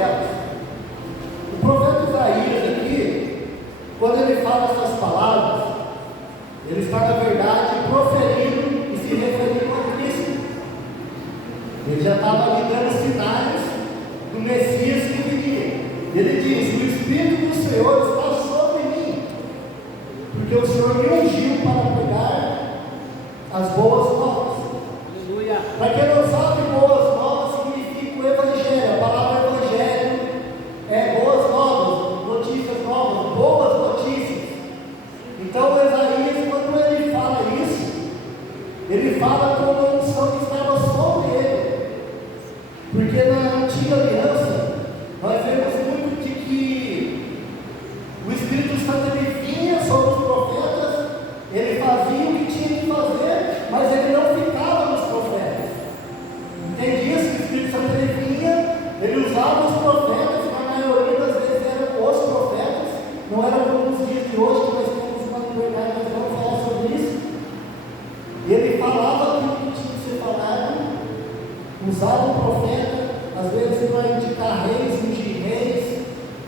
profetas. O profeta Isaías aqui, quando ele fala essas palavras, ele está na verdade proferindo e se referindo a Cristo. Ele já estava ali dando sinais do Messias que viria. Ele diz: o Espírito do Senhor está sobre mim, porque o Senhor me ungiu para pregar as boas novas. Para quem não sabe, boas novas significa o Evangelho. A palavra Evangelho é boas novas, notícias novas, boas notícias. Então Isaías, quando ele fala isso, ele fala com uma unção que estava sobre ele. Porque na antiga aliança, nós vemos muito de que o Espírito Santo ele vinha sobre os profetas, ele fazia o que tinha que fazer, mas ele não ficava nos profetas. Tem dias que o Espírito Santo ele vinha, ele usava os profetas, mas a maioria das vezes eram os profetas, não eram como nos dias de hoje, que nós temos uma liberdade, nós vamos falar sobre isso. E ele falava aquilo que tinha que ser falado, usava o profeta, às vezes para indicar reis, ungir reis,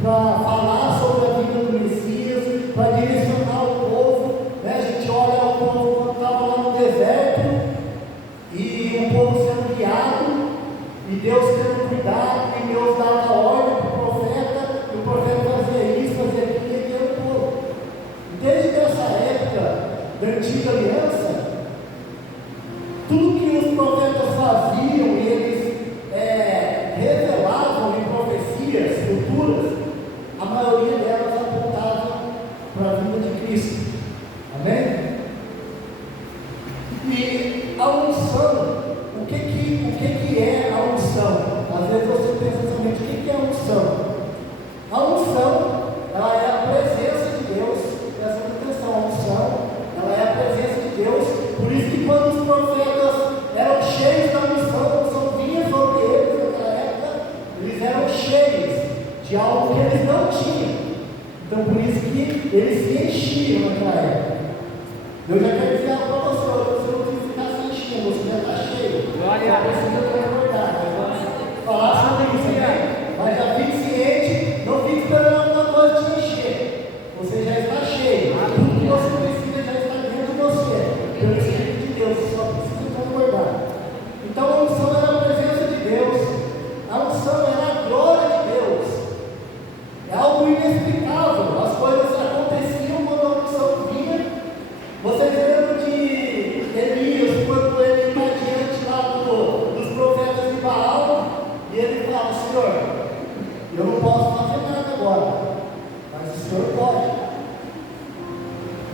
para falar sobre a vida do Messias, para direcionar o povo. A gente olha o povo quando estava lá no deserto, e o povo sendo guiado, e Deus tendo cuidado, e Deus dava ordem para o profeta, e o profeta fazia isso, fazia aquilo, e guiava o povo. Desde essa época da antiga aliança, tudo que os profetas faziam, e eles revelavam em profecias futuras, a maioria delas apontava para a vinda de Cristo. Amém? E a unção, o que é a unção? Às vezes você pensa somente, o que é a unção? A unção, ela é a presença de Deus. Presta atenção, a unção, ela é a presença de Deus. Por isso que quando os profetas eram cheios da unção, a unção vinha sobre eles naquela época, eles eram cheios de algo que eles não tinham. Então por isso que eles se enchiam naquela época. Eu já quero dizer algo para você não precisa ficar se enchendo, você já está cheio. Glória a Deus. Você precisa transbordar. Falar sobre isso, né? Mas já fique ciente, não fique esperando alguma coisa te encher. Você já está cheio. Tudo que você precisa já está dentro de você. Pelo Espírito de Deus, você só precisa transbordar. Então a unção era a presença de Deus. A unção era a glória de Deus. É algo inexplicável. As coisas aconteciam quando a unção vinha. Vocês lembram de Elias, quando ele está diante lá dos profetas de Baal, e ele fala: Senhor, eu não posso fazer nada agora, mas o Senhor pode.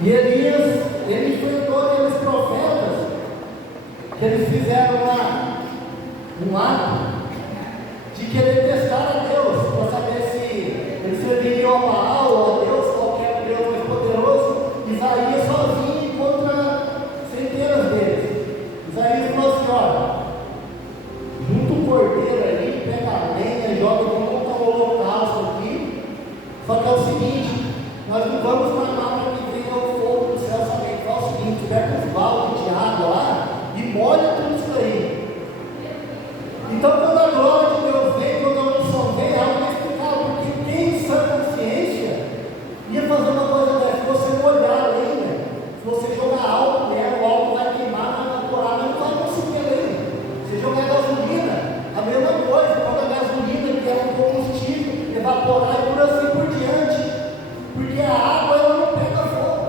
E Elias, ele enfrentou aqueles profetas, que eles fizeram lá um ato de querer testar a Deus, para saber se eles serviriam a Baal ou a Deus, qualquer Deus mais poderoso. Isaías sozinho contra centenas deles. Isaías falou assim: olha, junta o cordeiro ali, pega a lenha, joga, vamos montar um holocausto aqui. Só que é o seguinte, nós não vamos clamar para que venha o fogo do céu somente. Fala o seguinte: pega uns baldes de água lá e molha tudo isso aí. Então quando a glória de Deus vem, quando a unção vem, é algo inexplicável, porque quem em sã consciência ia fazer uma coisa dessa? Se você molhar a lenha, se você jogar álcool nela, o álcool vai queimar, vai evaporar, mas não vai consumir a lenha. Se jogar gasolina, a mesma coisa. Quando a gasolina, que é um combustível, evaporar e por assim por diante, porque a água ela não pega fogo.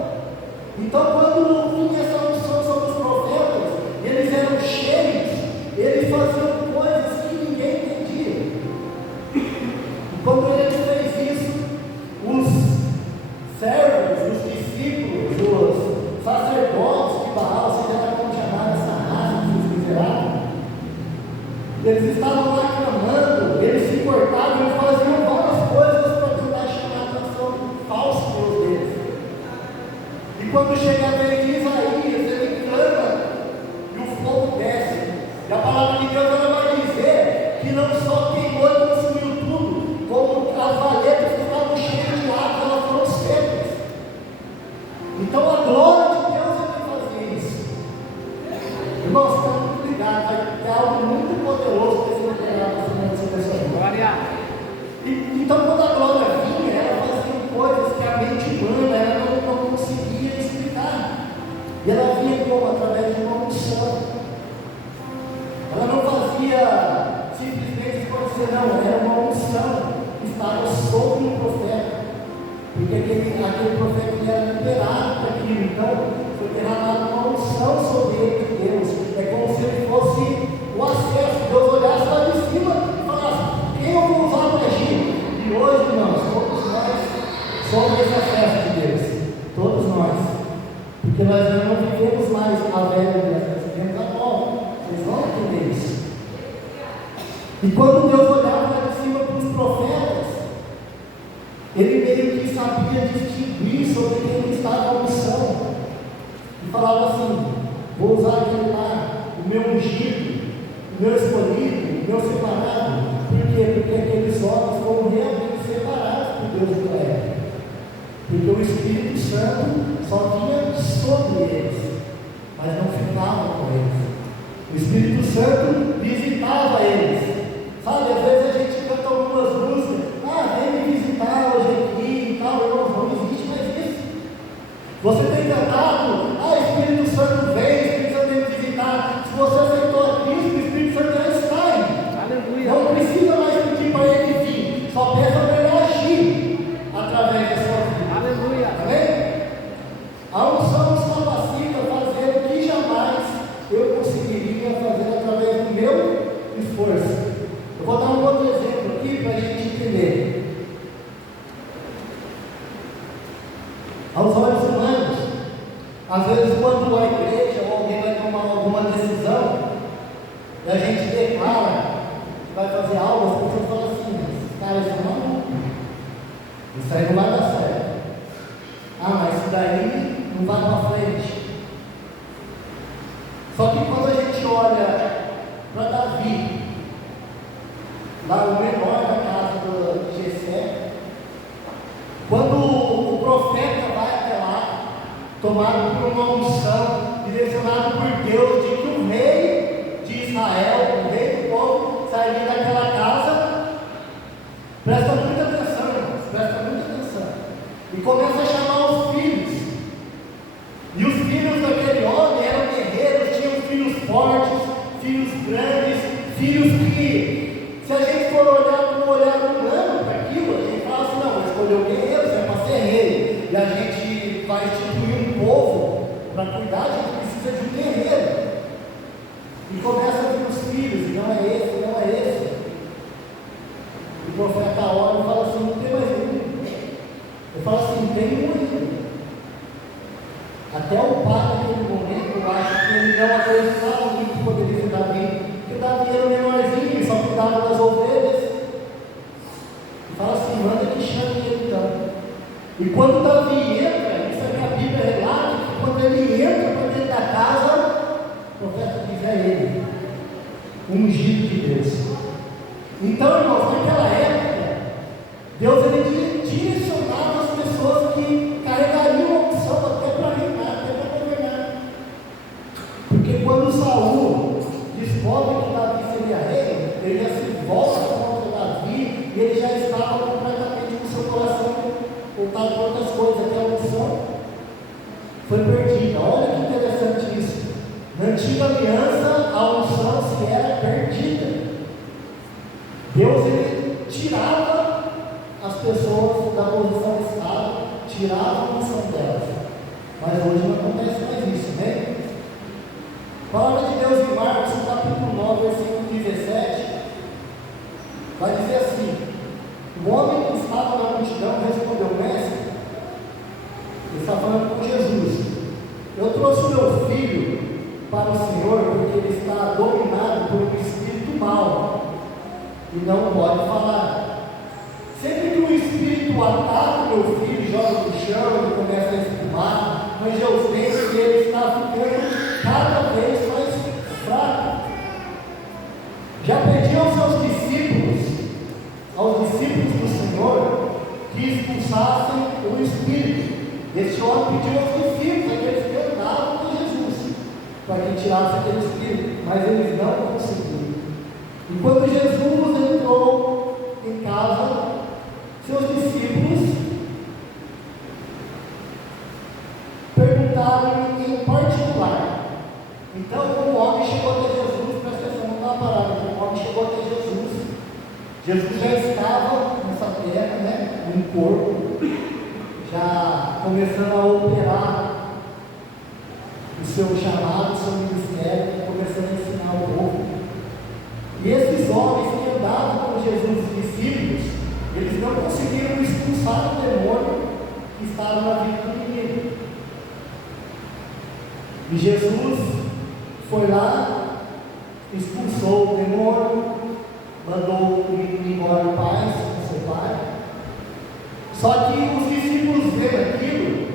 Então quando vinha essa unção sobre os profetas, eles eram cheios, eles faziam coisas que ninguém entendia. E quando ele fez isso, os servos, os discípulos, os sacerdotes de Baal, você já está como chamar essa raça dos miseráveis, eles estavam lá clamando, eles se cortavam e faziam várias coisas para tentar chamar a atenção do falso Deus deles. E quando chega a vez de Isaías, ele clama e o fogo desce. E a palavra de Deus ela vai dizer que não só queimou e consumiu tudo, como as Então, quando a glória vinha, ela fazia coisas que a mente humana ela não conseguia explicar. E ela vinha como? Através de uma unção. Ela não fazia simplesmente acontecer, não, era uma unção que estava sobre o profeta. Porque aquele profeta ele era liberado para aquilo. Então, foi derramada uma unção sobre ele de Deus. É como se ele fosse o acesso. Deus olhasse lá de cima e falasse: quem eu vou usar para agir? E hoje, irmãos, todos nós somos esse acesso de Deus. Todos nós. Porque nós já não vivemos mais a velha aliança, nós vivemos a nova. Vocês vão entender isso. E quando Deus olhava lá de cima para os profetas, ele meio que sabia distinguir sobre quem estava a unção. E falava assim: vou usar aquele lá, o meu ungido, o meu escolhido, o meu separado. Por quê? Porque aqueles homens foram realmente separados por Deus de Israel. Porque o Espírito Santo só vinha sobre eles, mas não ficava com eles. O Espírito Santo visitava eles. Sabe, às vezes a gente canta algumas músicas: vem me visitar hoje aqui e tal. Não existe mais isso. Você tem cantado: Espírito Santo vem, Espírito Santo vem me visitar. Se você aceitou a Cristo, o Espírito Santo já está aí. Aleluia. Não precisa mais pedir para ele vir, só peça para ele agir através da sua vida. Aleluia. Amém? A unção nos capacita a fazer o que jamais eu conseguiria fazer através do meu esforço. Eu vou dar um outro exemplo aqui para a gente entender. Aos olhos humanos, às vezes quando a igreja ou alguém vai tomar alguma decisão, e a gente declara que vai fazer algo, as pessoas falam assim: esses caras não, isso aí não vai dar certo. Mas isso daí não vai para frente. Só que quando a gente olha para Davi, lá o menor da casa de Jessé, quando o profeta vai até lá, tomado por uma unção, direcionado por Deus, de que o rei de Israel, o rei do povo, sairia daquela casa, presta muita atenção, irmãos, presta muita atenção, e começa a chamar os filhos, e os filhos daquele homem eram guerreiros, tinham filhos fortes, filhos grandes, filhos que, se a gente for olhar com um olhar humano para aquilo, a gente fala assim: não, vou escolher o guerreiro, é para ser rei, e a gente vai instituir um povo para cuidar, a gente precisa de um guerreiro. E começa a vir os filhos, e não é esse, não é esse. O profeta olha e fala assim: não tem mais nenhum. Eu falo assim: tem um ainda. Até o pai naquele momento, eu acho que ele não acreditava muito que poderia ser Davi, porque Davi era o menorzinho, só cuidava das ovelhas. E fala assim: manda que chame ele então. E quando Davi entra, isso é que a Bíblia relata, que quando ele entra para dentro da casa, o profeta diz: é ele, ungido de Deus. Então, irmãos, naquela época, Deus ele direcionava as pessoas que carregariam a unção até para reinar, até para governar. Porque quando Saul descobre que Davi seria rei, ele já se volta contra Davi e ele já estava completamente com seu coração voltado para outras coisas. Até a unção foi perdida. Olha que interessante isso. Na antiga aliança, a unção se era perdida. Deus ele tirava as pessoas da posição que estavam, tirava a unção delas. Mas hoje não acontece mais isso, né? A palavra de Deus em Marcos, no capítulo 9, versículo 17, vai dizer assim: o homem que estava na multidão respondeu: mestre, ele está falando com Jesus, eu trouxe o meu filho para o Senhor porque ele está dominado por um espírito mau e não pode falar. Sempre que o espírito ataca o meu filho, joga no chão, ele começa a espumar, range os dentes e ele está ficando cada vez mais fraco. Já pedi aos seus discípulos, do Senhor, que expulsassem o espírito. Este homem pediu aos discípulos, aqueles que andavam com Jesus, para que tirasse aquele espírito, mas eles não conseguiram. E quando Jesus entrou em casa, Então, um homem chegou até Jesus, presta atenção, não dá uma parada, um homem chegou até Jesus. Jesus já estava nessa terra, né, num corpo, já começando a operar o seu chamado, o seu ministério, começando a ensinar o povo. E esses homens que andavam com Jesus, os discípulos, eles não conseguiram expulsar o demônio que estava na vida do menino. E Jesus foi lá, expulsou o demônio, mandou o menino embora em paz com seu pai. Só que os discípulos vendo aquilo,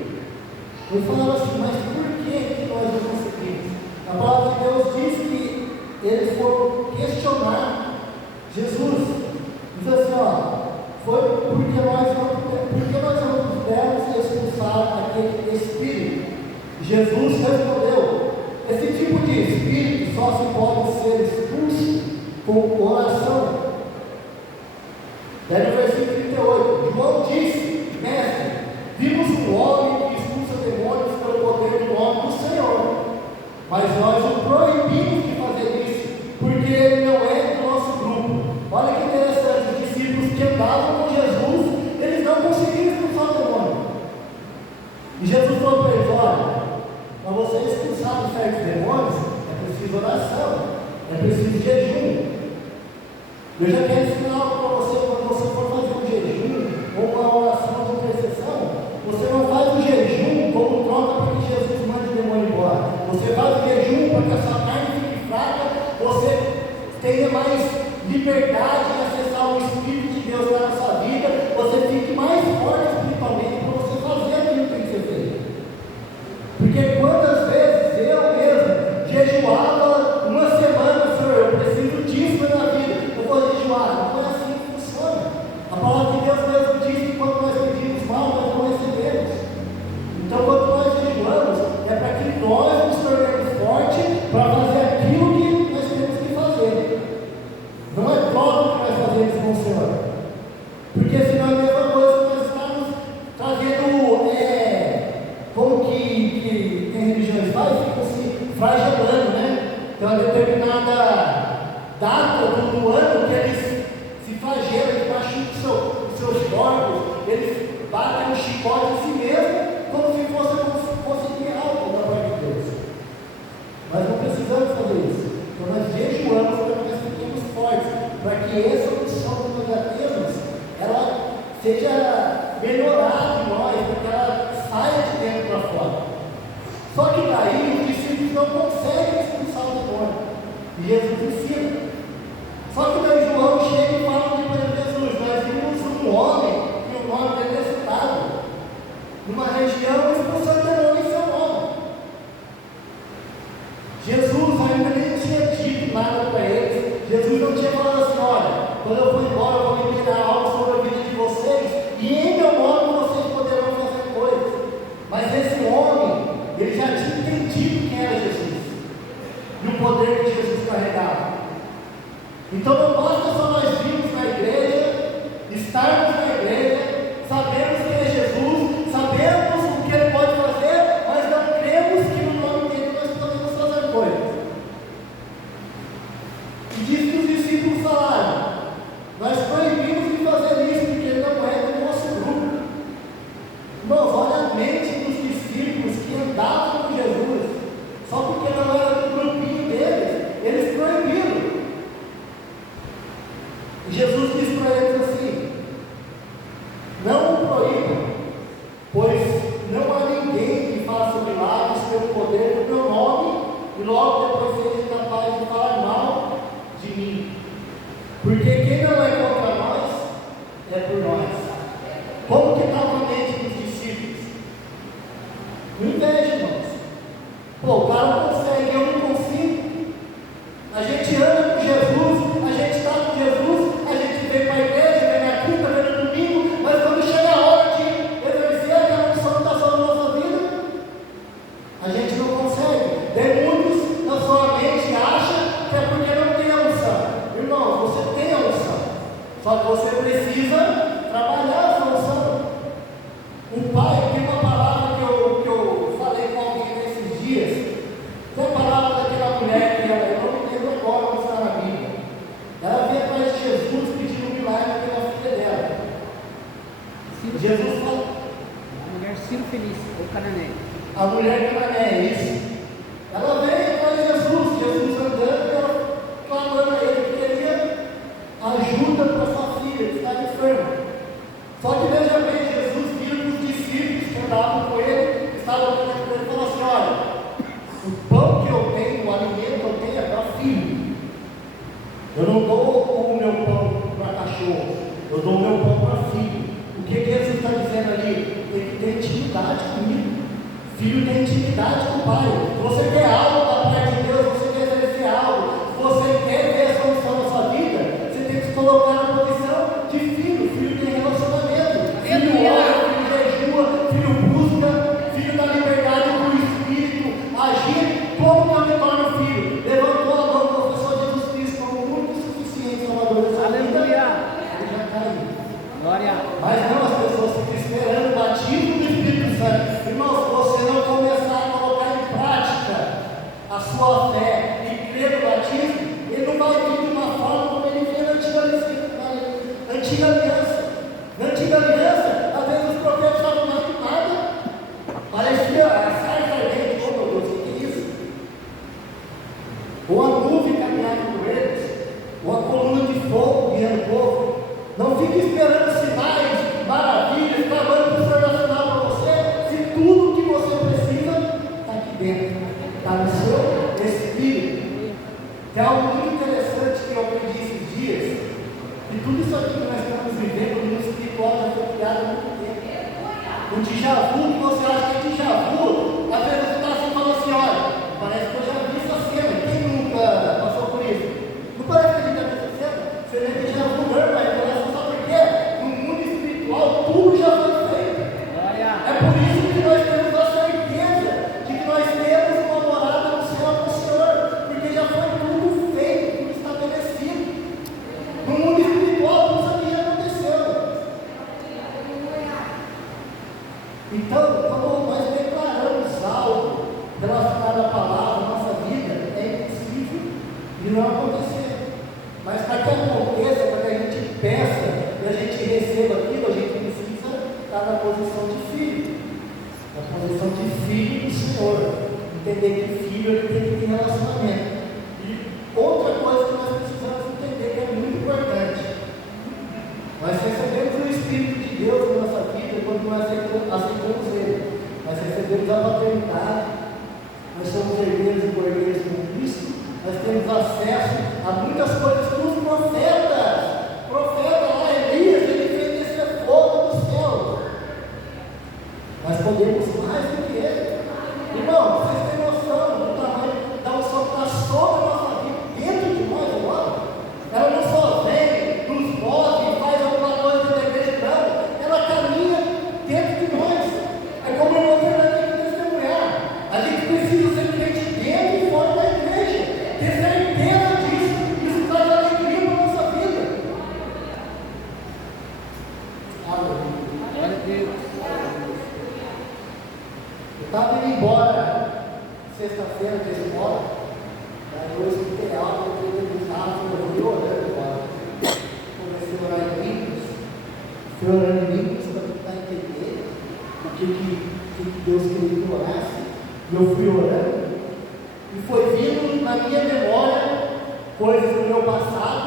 eles falaram assim: mas por que nós não conseguimos? A palavra de Deus diz que eles foram questionar Jesus. Diz assim: foi porque nós não pudemos expulsar aquele espírito. Jesus respondeu: esse tipo de espírito só se pode ser expulso com oração. Daí no versículo 38, João disse: mestre, vimos um homem que expulsa demônios pelo poder do nome do Senhor, mas nós o proibimos de fazer isso, porque ele não é do nosso grupo. Olha que interessante, os discípulos que andavam com Jesus, eles não conseguiam expulsar o demônio. E Jesus falou para eles: olha, para você expulsar certos demônios, é preciso oração, é preciso jejum. Eu já quero ensinar algo para você: quando você for fazer um jejum ou uma oração de intercessão, você não faz o jejum como troca para que Jesus mande o demônio embora. Você faz o jejum para que a sua carne fique fraca, você tenha mais liberdade de acessar o Espírito de Deus na sua vida, você fique mais forte espiritualmente para você fazer aquilo que tem que ser feito. Porque quantas vezes eu mesmo jejuava uma semana: Senhor, eu preciso disso na minha vida, eu vou jejuar. Não é assim que funciona. A palavra de Deus mesmo diz que quando nós pedimos mal, nós não recebemos. Então, quando nós jejuamos, é para que nós nos tornemos fortes para fazer aquilo que nós temos que fazer. Não é prova que nós fazemos com o Senhor. Porque senão é a mesma coisa que nós estamos trazendo, como que tem religiões fazem, ficam se flagelando, né? Então, a determinada data do ano que eles se flagelam, eles machucam os seus corpos, eles batem um chicote em si mesmo, como se fosse algo da parte de Deus. Nós não precisamos fazer isso. Então, nós jejuamos para que nós fiquemos fortes, para que essa unção que nós já temos, ela seja melhorada em nós, para que ela saia de dentro para fora. Só que daí os discípulos não conseguem expulsar o demônio. E Jesus ensina. Só que daí João chega e fala para Jesus: nós vimos um homem que o nome dele é citado numa região expulsando demônio em seu nome. Jesus ainda nem tinha dito nada para eles. Jesus não tinha falado assim: olha, quando eu for embora, eu vou liberar algo sobre a vida de vocês, e em meu nome vocês poderão fazer coisas. Mas esse homem, ele já tinha entendido quem era Jesus e o poder que Jesus carregava. Então não basta só nós virmos na igreja Jesus falou. A mulher Ciro Feliz, ou Canané. A mulher Canané, isso. Ela veio para Jesus andando e ela clamando a ele que queria ajuda para sua filha que está enferma. Só que veja bem, Jesus vira para os discípulos que andavam com ele, que estavam com ele, e falou assim: olha, o pão que eu tenho, o alimento que eu tenho é para filho. Eu não dou o meu pão para cachorro, eu dou o meu pão para filho. O que Jesus está dizendo ali? Tem que ter intimidade comigo. Filho tem intimidade com o pai. Se você quer algo da parte de Deus, você quer exercer algo, se você quer ver a solução da sua vida, você tem que se colocar na posição de filho. Filho tem relacionamento. Filho ora, filho jejua, filho busca, filho da liberdade do Espírito, agir como que eu me torno filho. Levantou a mão, professor Jesus Cristo, como muito suficiente salvador dessa vida. Ele já caiu. Glória. Mas não, as pessoas ficam esperando o batismo do Espírito Santo. Irmãos, se você não começar a colocar em prática a sua fé e crer no batismo, ele não vai vir de uma forma como ele veio na antiga aliança. Na antiga aliança, às vezes os profetas estavam lá de nada, parecia a sarça ardente. Oh meu Deus, o que é isso? Ou a nuvem caminhava com eles, ou a coluna de fogo guiando o povo. Não fique esperando sinais, maravilhas, clamando para o Senhor dar sinal para você, se tudo que você precisa está aqui dentro, está no seu espírito. Tem algo muito interessante que eu aprendi esses dias, que tudo isso aqui que nós estamos vivendo no mundo espiritual já foi criado há muito tempo. O déjà vu, que você acha que é déjà vu, às vezes você está assim falando assim: olha, parece que eu já vi essa cena, quem nunca passou por isso? Não parece que a gente já viu essa cena? Você nem déjà vu, não, mas no mundo espiritual tudo já foi feito. É por isso que nós temos a certeza de que nós temos uma morada no céu com o Senhor, porque já foi tudo feito, tudo estabelecido. No mundo espiritual tudo isso aqui já aconteceu. Então, quando nós declaramos algo relacionado à palavra, à nossa vida, é impossível de não acontecer. Mas para que aconteça, para que a gente peça e a gente receba aquilo, a gente precisa estar na posição de filho. Na posição de filho do Senhor. Entender que filho ele tem que ter relacionamento. E outra coisa que nós precisamos entender, que é muito importante. Nós recebemos o Espírito de Deus na nossa vida quando nós aceitamos Ele. Nós recebemos a paternidade. Nós somos herdeiros e cordeiros com Cristo. Nós temos acesso a muitas coisas que os profetas. Profeta lá, Elias, ele fez descer fogo do céu. Nós podemos mais do que ele. Irmão, vocês têm noção do tamanho da unção que está sobre a nossa vida, dentro de nós agora? Ela não só vem, nos move e faz alguma coisa da igreja, não. Ela caminha dentro de nós. É como eu vou verdadeiro testemunhar. A gente precisa ser crente dentro e fora da igreja. Ter certeza disso. Isso traz alegria para a nossa vida. Glória a Deus. Eu estava indo embora sexta-feira da escola, daí eu escutei algo, eu fui orando embora. Comecei a orar em línguas, fui orando em línguas para tentar entender o que Deus queria que eu orasse, e eu fui orando, e foi vindo na minha memória coisas do meu passado,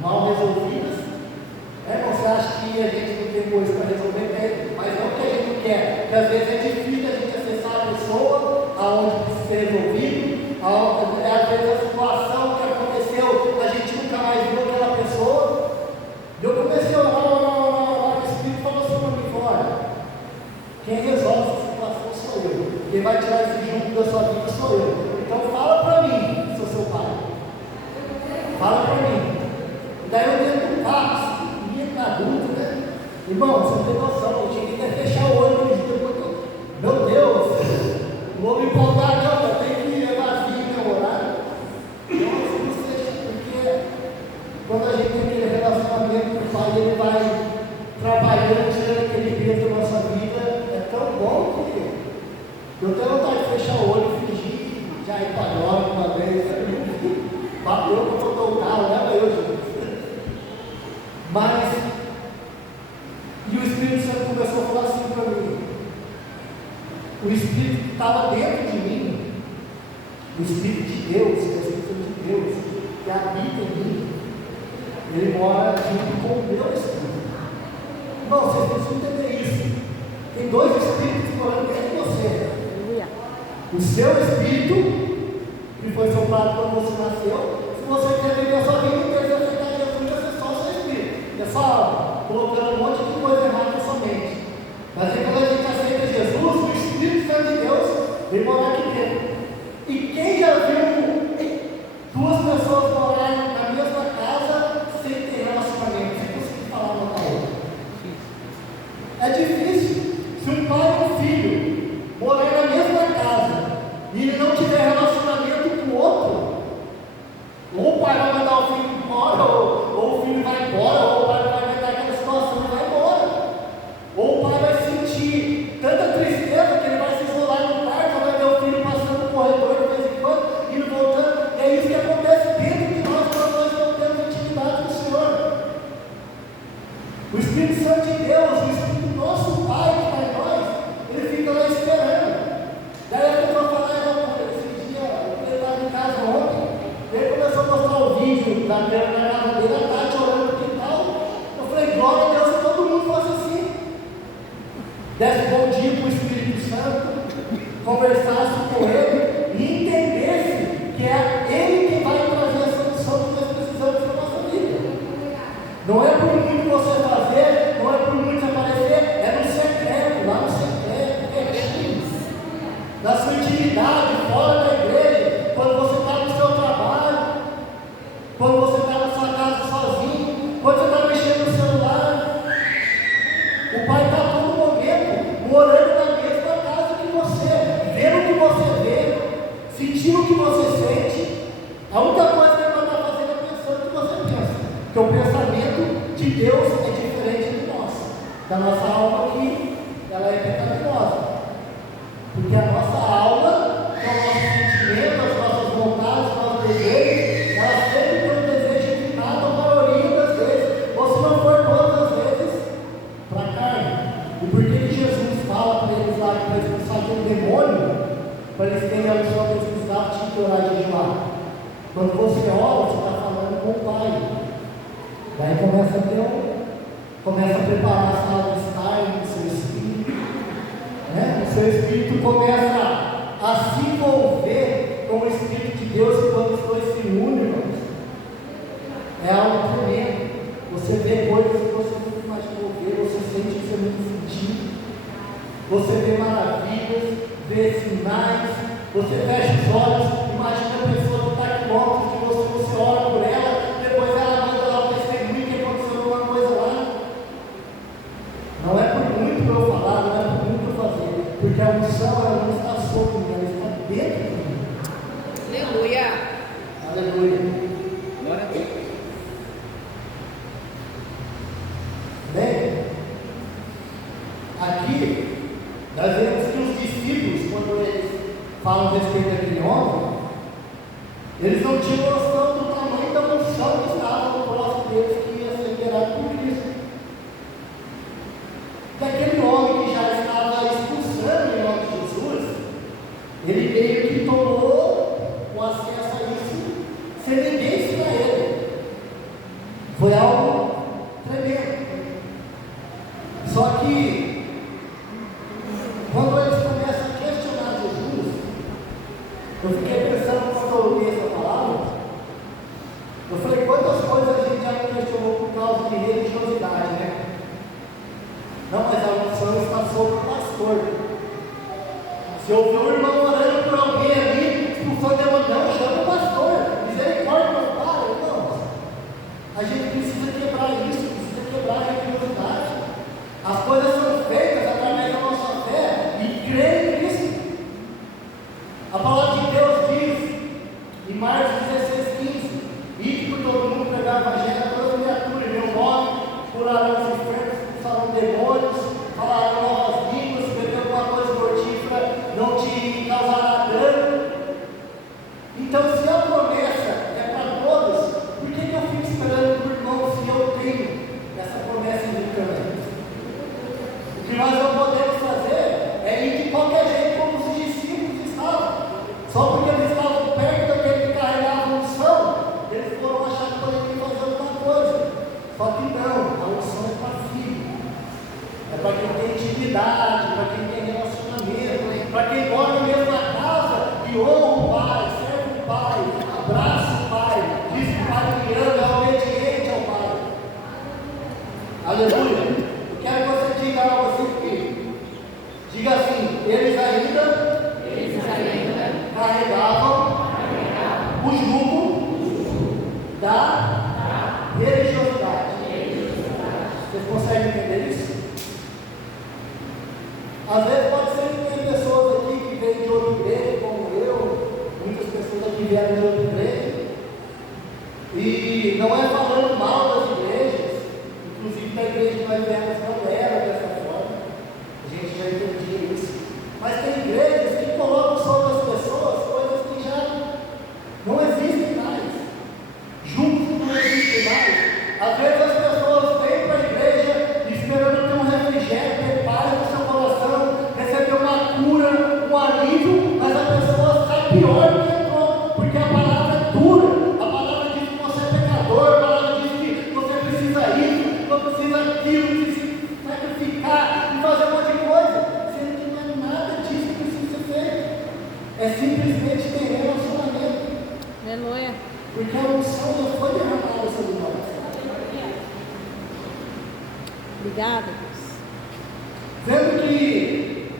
mal resolvidas. Você acha que a gente não tem coisa para resolver? Mas não que a gente não quer, porque às vezes é difícil a gente acessar a pessoa, aonde precisa ser resolvido, às vezes a situação que aconteceu, a gente nunca mais viu aquela pessoa. E eu comecei a orar, o Espírito falou assim para mim: olha, quem resolve essa situação sou eu, quem vai tirar esse jugo da sua vida sou eu. Então fala para mim, sou seu pai. Fala para mim. E daí eu dentro do carro, adulto, né? Irmão, você não tem noção, eu tinha que até fechar o olho no dia, porque, meu Deus, não vou me empolgar não, eu tenho que ir vazio meu horário. Não seja, porque quando a gente tem aquele relacionamento com o Pai, ele vai trabalhando, tirando aquele peso da nossa vida, é tão bom que eu tenho vontade de fechar o olho e fingir que já ir para a glória uma vez, bateu quando eu estou o carro, leva eu, Jesus. Mas, e o Espírito Santo começou a o Espírito que estava dentro de mim, o Espírito de Deus, que é o Espírito de Deus, que habita em mim, ele mora junto com o meu Espírito. Irmão, vocês precisam entender isso. Tem dois Espíritos morando dentro de você. O seu Espírito, que foi soprado quando você nasceu. Se você quer viver a sua vida inteira, você aceitar Jesus, vai ser só o seu Espírito. É só colocando um monte de coisa errada na sua mente. Mas aí quando a gente aceita Jesus, o Espírito Santo de Deus vem morar aqui dentro. E quem já viu duas pessoas morarem na mesma casa sem ter relacionamento, sem conseguir falar uma com a outra? É difícil. Se um pai e um filho morarem na mesma casa e ele não tiver relacionamento com o outro, ou o pai vai mandar o filho embora, ou o filho vai embora, ou o pai vai inventar aquela situação e vai embora. Ou o pai vai sentir tanta tristeza que ele vai se isolar no quarto, vai ver o filho passando no corredor de vez em quando, indo voltando. E é isso que acontece dentro de nós quando nós não temos intimidade com o Senhor. O Espírito Santo de Deus, o Espírito nosso Pai que está em nós, ele fica lá esperando. Daí a pessoa fala, esse dia, ele estava em casa ontem, ele começou a mostrar o vídeo da casa dele, a Tati orando no quintal. Eu falei, glória a Deus, se todo mundo fosse assim. Desse bom dia para o Espírito Santo, conversasse com ele e entendesse que é ele que vai trazer a solução que nós precisamos para a nossa vida. Não é por muito você fazer, não é por muito aparecer, é no secreto, lá no secreto, quietinho, na sua intimidade, fora da igreja, quando você está no seu trabalho, quando você está na sua casa sozinho, quando você está mexendo no celular. O Pai está a todo momento morando na mesma casa que você, vendo o que você vê, sentindo o que você sente. A única coisa que ele vai estar fazendo é pensando o que você pensa, porque o pensamento de Deus é diferente de nós, da nossa alma aqui, ela é pecaminosa, porque a nossa alma, com os nossos sentimentos, as nossas vontades, os nossos desejos, ela sempre tem um desejo inclinado, a maioria das vezes, ou se não for todas as vezes, para a carne. E por que Jesus fala para eles lá que para eles expulsarem um demônio, para eles terem a missão que eles precisavam, tinha que orar e jejuar? Quando você ora, você está falando com o Pai. Daí começa a preparar a sala de estar no seu espírito, né? O seu espírito começa a se envolver com o Espírito de Deus, e quando os dois se unem, irmãos, é algo tremendo. Você vê coisas que você nunca imaginou ver, você sente o que você nunca sentiu, você vê maravilhas, vê sinais, você fecha os olhos, imagina a pessoa que está aqui longe de você, você ora por ela, depois ela manda lá o testemunho que aconteceu alguma coisa lá. Não é por muito para eu falar, não é por muito para eu fazer, porque a unção ela não está sobre mim, ela está dentro de mim. Aleluia. Aleluia. Glória a Deus. Bem, aqui nós vemos que os discípulos, quando eles falam a respeito daquele homem, eles não tinham noção do tamanho da unção que estava no próximo deles, que ia ser liberado por Cristo. Daquele homem que já estava expulsando em nome de Jesus, ele meio que tomou o acesso a isso sem ninguém ensinar ele. Foi algo tremendo. Só que quando eles começam a questionar Jesus, eu fiquei pensando quando eu ouvi essa palavra, eu falei, quantas coisas a gente já questionou por causa de religiosidade, né? Não, mas a unção está sobre o pastor. Se houver um irmão orando por alguém ali, expulsando demônio, não, chama o pastor, misericórdia, não para, irmãos. A gente precisa quebrar isso, precisa quebrar a religiosidade. As coisas são feitas através da nossa fé e crer em Cristo. A palavra de Deus diz, em Marcos 16:15, ide por todo mundo pregar o evangelho a toda criatura, em meu nome, curarão os enfermos, expulsarão demônios, falarão novas línguas, se beber alguma coisa mortífera, não te causará dano. Então, se a promessa é para todos, por que eu fico esperando por irmão se eu tenho essa promessa em mim também? O que nós não podemos fazer é ir de qualquer jeito intimidade, para quem tem relacionamento, para quem mora na mesma casa e honra o pai, serve o pai, abraça o pai, diz que o pai que ama, é obediente ao pai. Aleluia. Eu quero que você diga algo assim comigo. Diga assim: eles ainda carregavam o jugo da religiosidade. Vocês conseguem entender isso? Às vezes pode ser que tem pessoas aqui que vêm de outra igreja, como eu, muitas pessoas aqui vieram de outra igreja, e não é falando mal das igrejas, inclusive na igreja que nós viemos não era dessa forma, a gente já entendia isso, mas tem igrejas que colocam sobre as pessoas coisas que já não existem mais, juntos que não existem mais. Às vezes as pessoas vêm para a igreja esperando ter um refrigério, ter paz no seu coração, receber uma cura, um alívio, mas a pessoa sai pior do que entrou, porque a palavra é dura, a palavra diz que você é pecador, a palavra diz que você precisa isso, você precisa aquilo, precisa sacrificar e fazer um monte de coisa, sendo que não é nada disso que precisa ser feito, é simplesmente ter relacionamento. Aleluia. Porque a unção já foi derramada sobre nós. Obrigada, Deus. Vendo que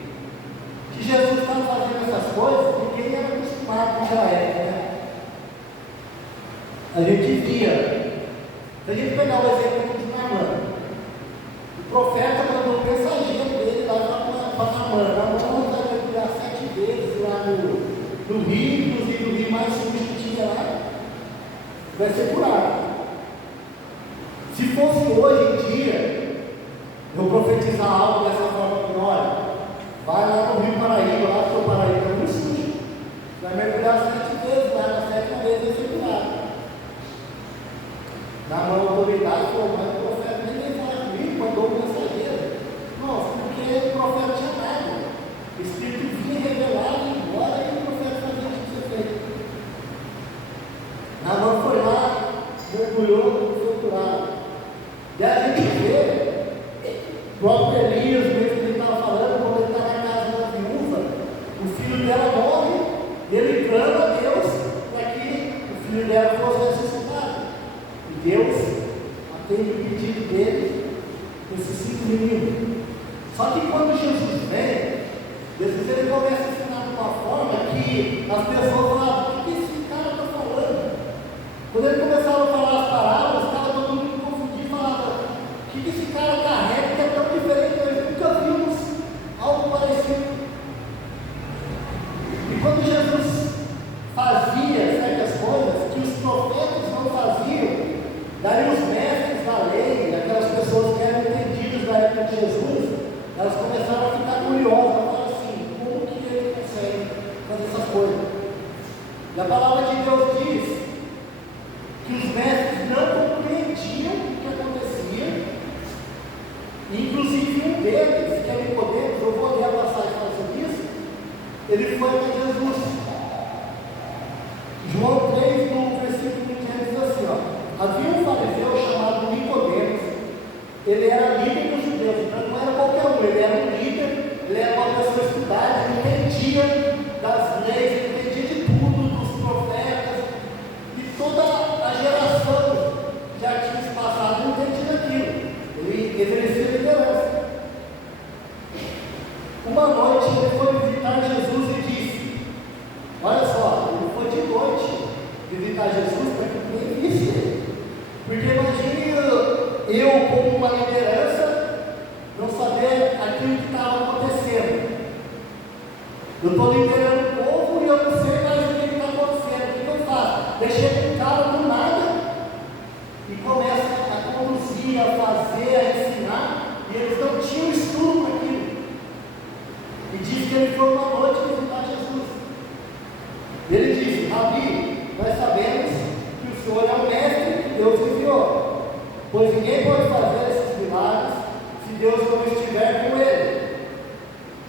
Jesus estava fazendo essas coisas, ninguém era acostumado com Israel, né? A gente via, se a gente pegar o exemplo de Naamã, o profeta mandou um mensageiro dele lá para Naamã. Naamã vai mergulhar 7 vezes lá no rio, inclusive o rio mais sujo que tinha lá, vai ser curado. Se fosse hoje em dia, eu profetizar algo dessa forma com olha, vai lá no Rio Paraíba, lá no Paraíba, é muito sujo. Vai mergulhar 7 vezes, lá na 7ª vez vai ser curado. Na mão da autoridade, mas o profeta nem veio falar comigo, mandou um mensageiro. Nossa, porque o profeta tinha nada. O Espírito vinha revelado e embora, e o profeta fazia o que ser feito. Na mão foi lá, mergulhou e foi curado. E a gente vê, o próprio Elias, mesmo que ele estava falando, quando ele está na casa da viúva, o filho dela morre, e ele clama a Deus para que o filho dela fosse ressuscitado. E Deus atende o pedido dele, ressuscita o menino. Só que quando Jesus vem, Jesus ele começa a ensinar de uma forma que as pessoas falavam: o que esse cara está falando? Quando ele começava a falar as palavras, estava todo mundo confundido e falava: o que esse cara carrega que é tão diferente? Nós nunca vimos algo parecido. E quando Jesus fazia certas coisas que os profetas não faziam, daí os mestres da lei, aquelas pessoas que eram entendidas da época de Jesus, elas começaram a ficar curiosas, a falar assim: como que ele consegue fazer essas coisas? E a palavra de Deus diz que os mestres não compreendiam o que acontecia, inclusive um deles, que é Nicodemos, eu vou ler a passagem que fala sobre isso, ele foi para Jesus. João 3, no versículo 15, diz assim: havia um fariseu chamado Nicodemos, ele era líder dos judeus, então não era qualquer um, ele era um líder, ele era uma pessoa estudada, ele entendia das leis, ele entendia de tudo, dos profetas, e toda a geração já tinha se passado, não entendia aquilo, ele exercia liderança. Uma noite ele foi visitar Jesus e disse: olha só, ele foi de noite visitar Jesus para que ninguém visse ele, porque imagine eu como uma liderança não saber aquilo que estava acontecendo. Eu estou liderando o povo e eu não sei mais o que está acontecendo. O que eu faço? Deixei um cara do nada e começa a conduzir, a fazer, a ensinar, e eles não tinham estudo para aquilo. E diz que ele foi uma noite visitar Jesus. Ele disse: Rabi, nós sabemos que o Senhor é o mestre que Deus enviou, pois ninguém pode fazer esses milagres se Deus não estiver com ele.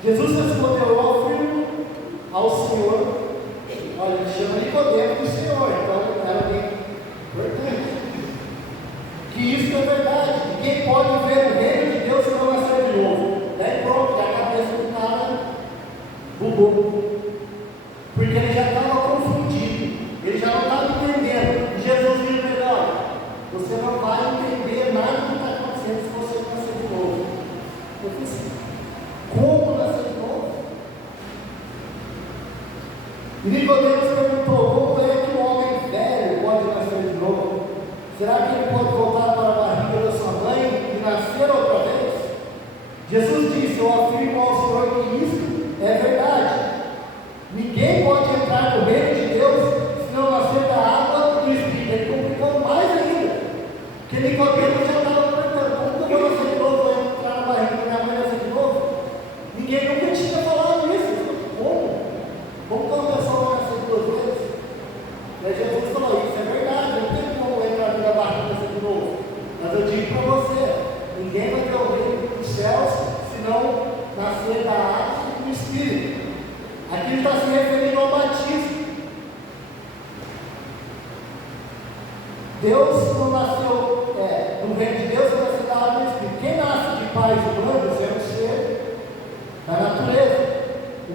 Jesus respondeu: eu afirmo ao Senhor, olha, ele chama Nicodemos do Senhor, então era bem importante, que isso é verdade. Ninguém pode ver o reino de Deus se não nascer de novo. Daí pronto, E Nicodemos perguntou: como é que um homem velho pode nascer de novo? Será que ele pode voltar para a barriga da sua mãe e nascer outra vez? Jesus disse: eu afirmo ao Senhor que isso é verdade. Ninguém pode entrar no reino de Deus se não nascer da água e do Espírito. Ele complicou mais ainda, porque Nicodemos já estava perguntando: como eu vou nascer de novo? Vou entrar na barriga da minha mãe e nascer de novo? Ninguém nunca tinha falado isso. Como? Como que uma pessoa vai nascer duas vezes? E aí Jesus falou: isso é verdade, não tem como entrar na barriga e nascer de novo. Mas eu digo para você: ninguém vai ter o reino dos céus se não nascer da água e do Espírito. Aqui ele está se referindo ao batismo. Deus não nasceu, no reino de Deus, não nasceu da água e do Espírito. Quem nasce de pais humanos é um ser da natureza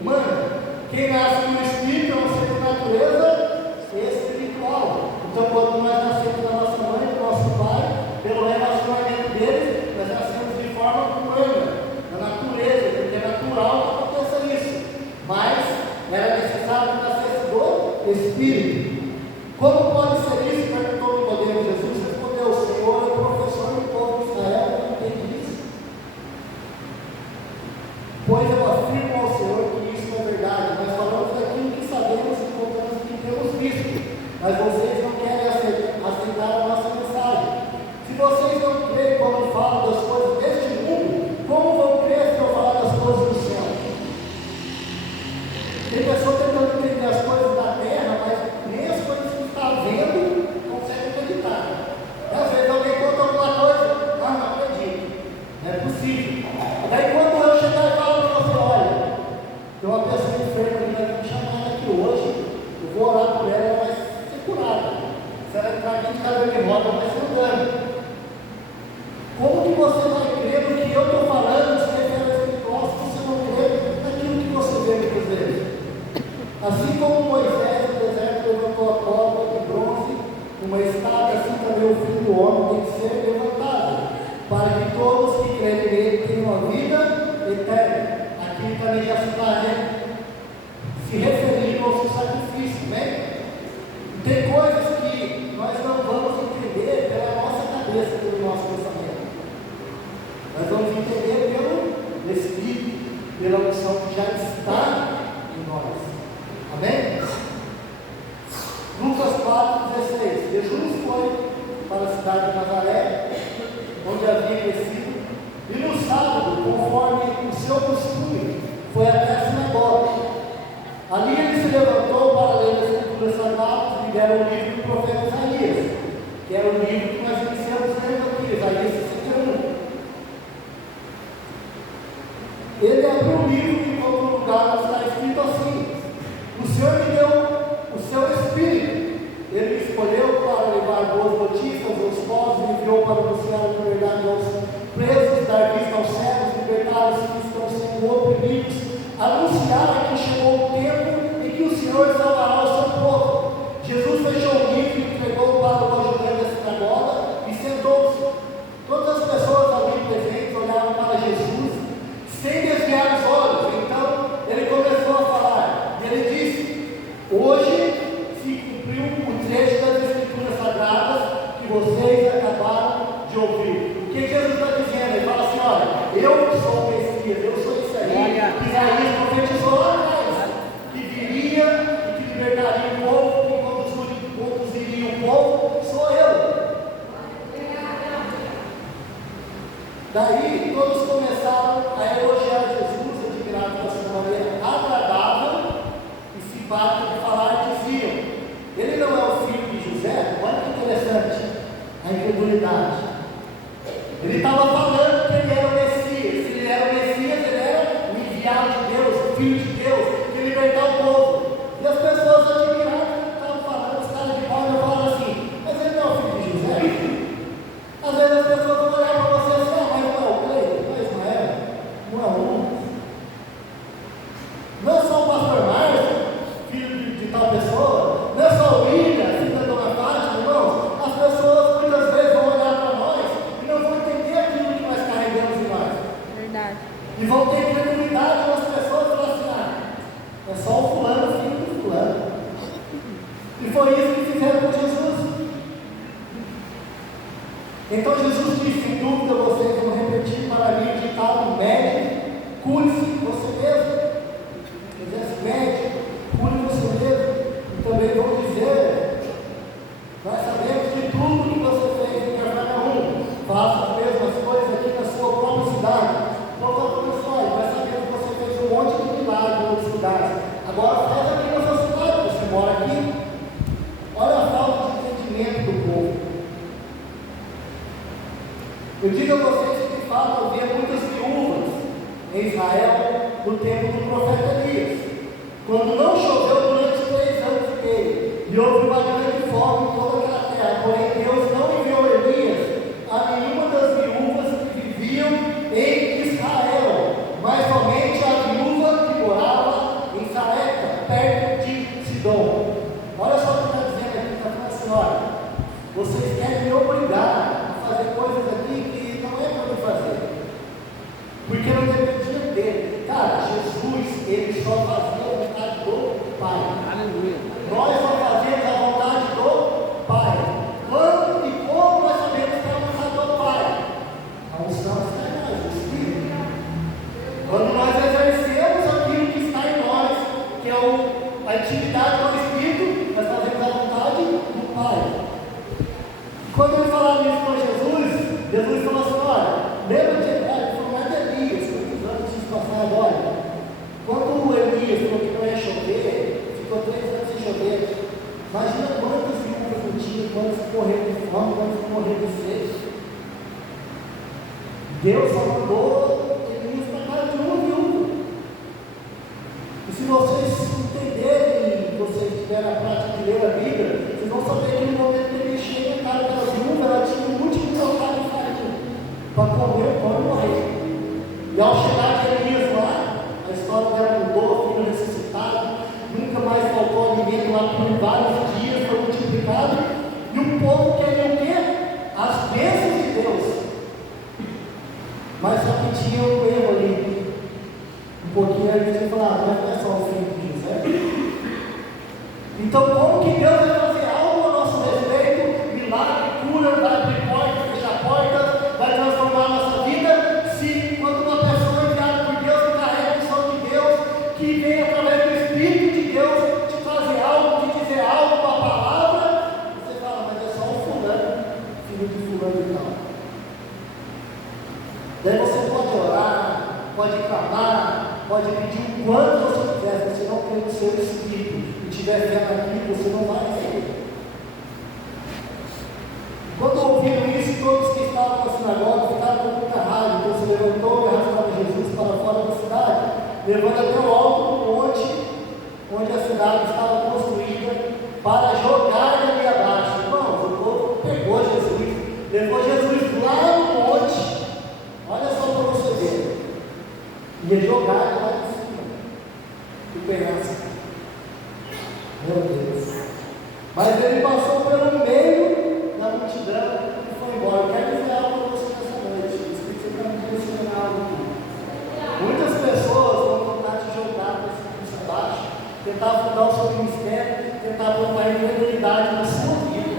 humana. Quem nasce do Espírito é um ser de natureza espiritual. Então, quando nós nascemos da nossa mãe e do nosso pai, pelo relacionamento deles, nós nascemos de forma humana, da natureza, porque é natural que aconteça isso. Mas era necessário que nascesse do Espírito. Como pode ser isso? Perguntou Nicodemos. Jesus respondeu: o Senhor é o professor do povo de Israel, não entende isso? Pois eu afirmo ao Senhor que isso é verdade. Nós falamos daquilo que sabemos e contamos o que temos visto, mas vocês não querem aceitar a nossa mensagem. Se vocês não creem quando eu falo das coisas deste mundo, como vão crer se eu falar das coisas do céu? Tem pessoa tentando entender as coisas da terra, mas nem as coisas que está vendo consegue acreditar. Às vezes alguém conta alguma coisa: ah, não acredito, não é possível. Daí quando eu chegar e falar para você: olha, tem uma pessoa enferma que vai me chamar aqui hoje, eu vou orar por ela, ela vai ser curada. Se ela entrar aqui de cadeira de roda, vai ser um dano. Como que você vai crer no que eu estou falando, se refere ao espiritual, se você não crê naquilo que você vê muitas vezes? Assim como Moisés no deserto levantou a cobra de bronze, uma escada, assim também o Filho do Homem tem que ser levantado, para que todos que crerem nele tenham uma vida eterna. Aqui também já se está se referindo ao seu sacrifício, né? Tem coisas que nós não vamos entender pela nossa cabeça, pelo nosso pensamento. Nós vamos entender pelo Espírito, pela unção que já está em nós. Amém? Lucas 4,16. Jesus foi para a cidade de Nazaré, onde havia crescido, e no sábado, conforme o seu costume, foi até a sinagoga. Ali ele se levantou para ler as escrituras sagradas e deram o livro do profeta Isaías, que era o livro que nós iniciamos lendo aqui, Isaías 61. Ele abriu o livro e em outro lugar está escrito assim: o Senhor me deu o seu Espírito. Ele me escolheu para levar boas notícias aos pobres, me enviou para anunciar a liberdade aos presos, dar vista aos cegos, libertar os que estão sendo oprimidos, anunciar que chegou o tempo em que o Senhor salvará o seu povo. Jesus fechou o livro e entregou para o ajudante da sinagoga e sentou-se. Todas as pessoas ali presentes olhavam para Jesus sem desviar os olhos. Então ele começou a falar e ele disse: hoje se cumpriu o trecho das Escrituras Sagradas que vocês acabaram de ouvir. O que Jesus está dizendo? Ele fala assim: olha, eu sou o Messias, eu sou isso aí, que Isaías profetizou lá atrás, que viria e que libertaria o povo, que conduziria o povo, sou eu. Daí todos começaram a elogiar Jesus, admirados da sua maneira agradável e simpática de falar, e diziam: ele não é o filho de José? Olha que interessante a incredulidade. Ele estava falando que ele era o Messias. Se ele era o Messias, ele era o enviado de Deus, o Filho de Deus, que libertar o povo. E as pessoas admiravam o que ele estava falando. Os caras de pau não falam assim: mas ele não é o filho de José? Às vezes as pessoas vão olhar para você assim: ah, mas não é o Cleiton, não é Ismael, não é o Lucas, não é só o pastor Márcio, filho de tal pessoa, não é só o William, filho da dona Fátima, irmãos. As pessoas muitas vezes vão olhar para nós e não vão entender aquilo que nós carregamos em nós. Verdade. E vão ter credulidade nas pessoas e falar assim: ah, é só o fulano, filho do fulano. foi isso que fizeram com Jesus. Então Jesus disse: em dúvida vocês vão repetir para mim de tal médico, cure-se você mesmo. Quer médico, cure você mesmo. E também vão dizer: nós sabemos de tudo que você fez em Cafarnaum, faça as mesmas coisas aqui na sua própria cidade. Não está falando só, nós sabemos que você fez um monte de milagres em outras cidades. Agora faz aqui na sua cidade, você mora aqui. Olha a falta de entendimento do povo. Eu digo a vocês que de fato havia muitas viúvas em Israel no tempo do profeta Elias, quando não choveu durante 3 anos e meio, e houve uma grande fome em toda aquela terra. Porém Deus não enviou Elias a nenhuma das viúvas que viviam em Israel, mas somente a viúva que morava em Sareca, perto de Sidom. Olha só o que está dizendo aqui, está falando assim: olha, vocês querem me obrigar fazer coisas aqui que não é para eu fazer, porque não dependia dele. Cara, Jesus, ele só fazia a vontade do Pai. Aleluia. Nós só fazemos a vontade do Pai. Quando e como nós sabemos que é a vontade do Pai? A unção está em nós, o Espírito. Quando nós exercemos aquilo que está em nós, que é a intimidade com o Espírito, nós fazemos a vontade do Pai. Quando ele falava isso com Jesus falou assim: olha, lembra de ele falou mais de Elias, quantos anos antes de passar agora? Quando o Elias falou que não ia chover, ficou 3 anos sem chover. Imagina quantas viúvas não tinham, quantas morreram de fome, quantas morreram de sede. Deus só mandou Elias para casa de uma viúva. E se vocês entenderem, vocês tiverem a prática de ler a Bíblia, vocês vão saber que no momento que ele chega, a cara daquela viúva, ela tinha o último local de farinha para comer o pão e morrer. E ao chegar de Elias lá, a história dela mudou, filho ressuscitado, nunca mais faltou alimento lá por vários dias, foi multiplicado, e o povo queria o quê? As bênçãos de Deus. Mas só que tinha um erro ali. Um pouquinho aí eles falaram: não é só o filho de José. Então, como que Deus vai fazer algo a nosso respeito? Milagre, cura, vai abrir portas, fechar portas, vai transformar a nossa vida, se quando uma pessoa enviada por Deus, que carrega a missão de Deus, que vem através do Espírito de Deus te fazer algo, te dizer algo, uma palavra, você fala: mas é só um fulano, filho de fulano e tal. Daí você pode orar, pode clamar, pode pedir o quanto você quiser, se você não tem o seu Espírito e tiver fé naquilo, você não vai receber. Quando ouviram isso, todos que estavam na sinagoga ficaram com muita raiva. Então se levantou e arrastava Jesus para fora da cidade, levando até o alto do monte, onde a cidade estava construída, para jogar ali abaixo. Irmãos, o povo pegou Jesus, levou Jesus lá no monte. Olha só para você ver. Ia jogar lá em cima. Que pensa. Meu Deus. Mas ele passou pelo meio da multidão e foi embora. Eu quero dizer algo para você nessa noite. O Espírito está me direcionando algo aqui. Muitas pessoas vão tentar te jogar nesse abaixo, tentar fundar o seu ministério, tentar botar a infidelidade na sua vida.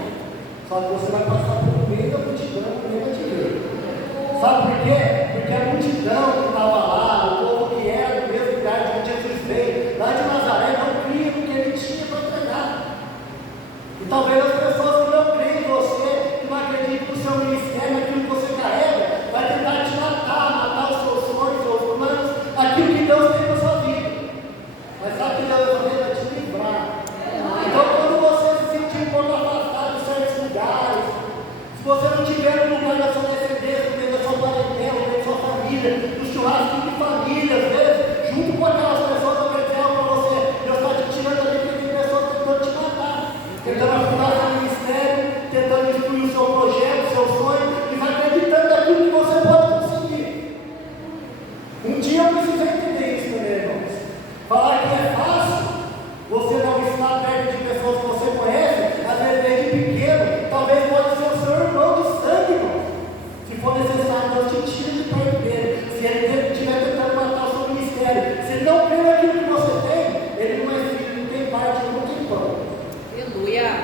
Só que você vai passar pelo meio da multidão e ninguém vai te ver. Sabe por quê? Porque a multidão que estava lá, o povo que era do mesmo lugar de onde Jesus veio, lá de Nazaré, não cria no que ele tinha para pregar. E talvez as pessoas que não creem em você, que não acreditam no seu ministério, naquilo que você carrega, vai tentar te matar os seus sonhos, os seus planos, aquilo que Deus tem na sua vida. Mas sabe que Deus vai fazer? Vai te livrar. Então, quando você se sentir um pouco afastado de certos lugares, se você não tiver no lugar da sua descendência, da sua parentela, da sua família, do churrasco de família, às vezes, junto com aquelas pessoas, eu quero dizer algo para você: Deus está te tirando ali, porque tem pessoas tentando te matar, tentando afundar seu ministério, tentando destruir o seu projeto, o seu sonho, e vai acreditando naquilo que você pode conseguir. Um dia eu preciso entender isso também, irmãos. Falar que é fácil, você não estar perto de pessoas que você conhece, às vezes desde pequeno, talvez pode ser o seu irmão de sangue, irmão. Se for necessário, Deus te tira de perto dele. Se ele estiver tentando matar o seu ministério, se ele não crê naquilo que você tem, ele não é filho, não tem parte, não tem pão. Aleluia.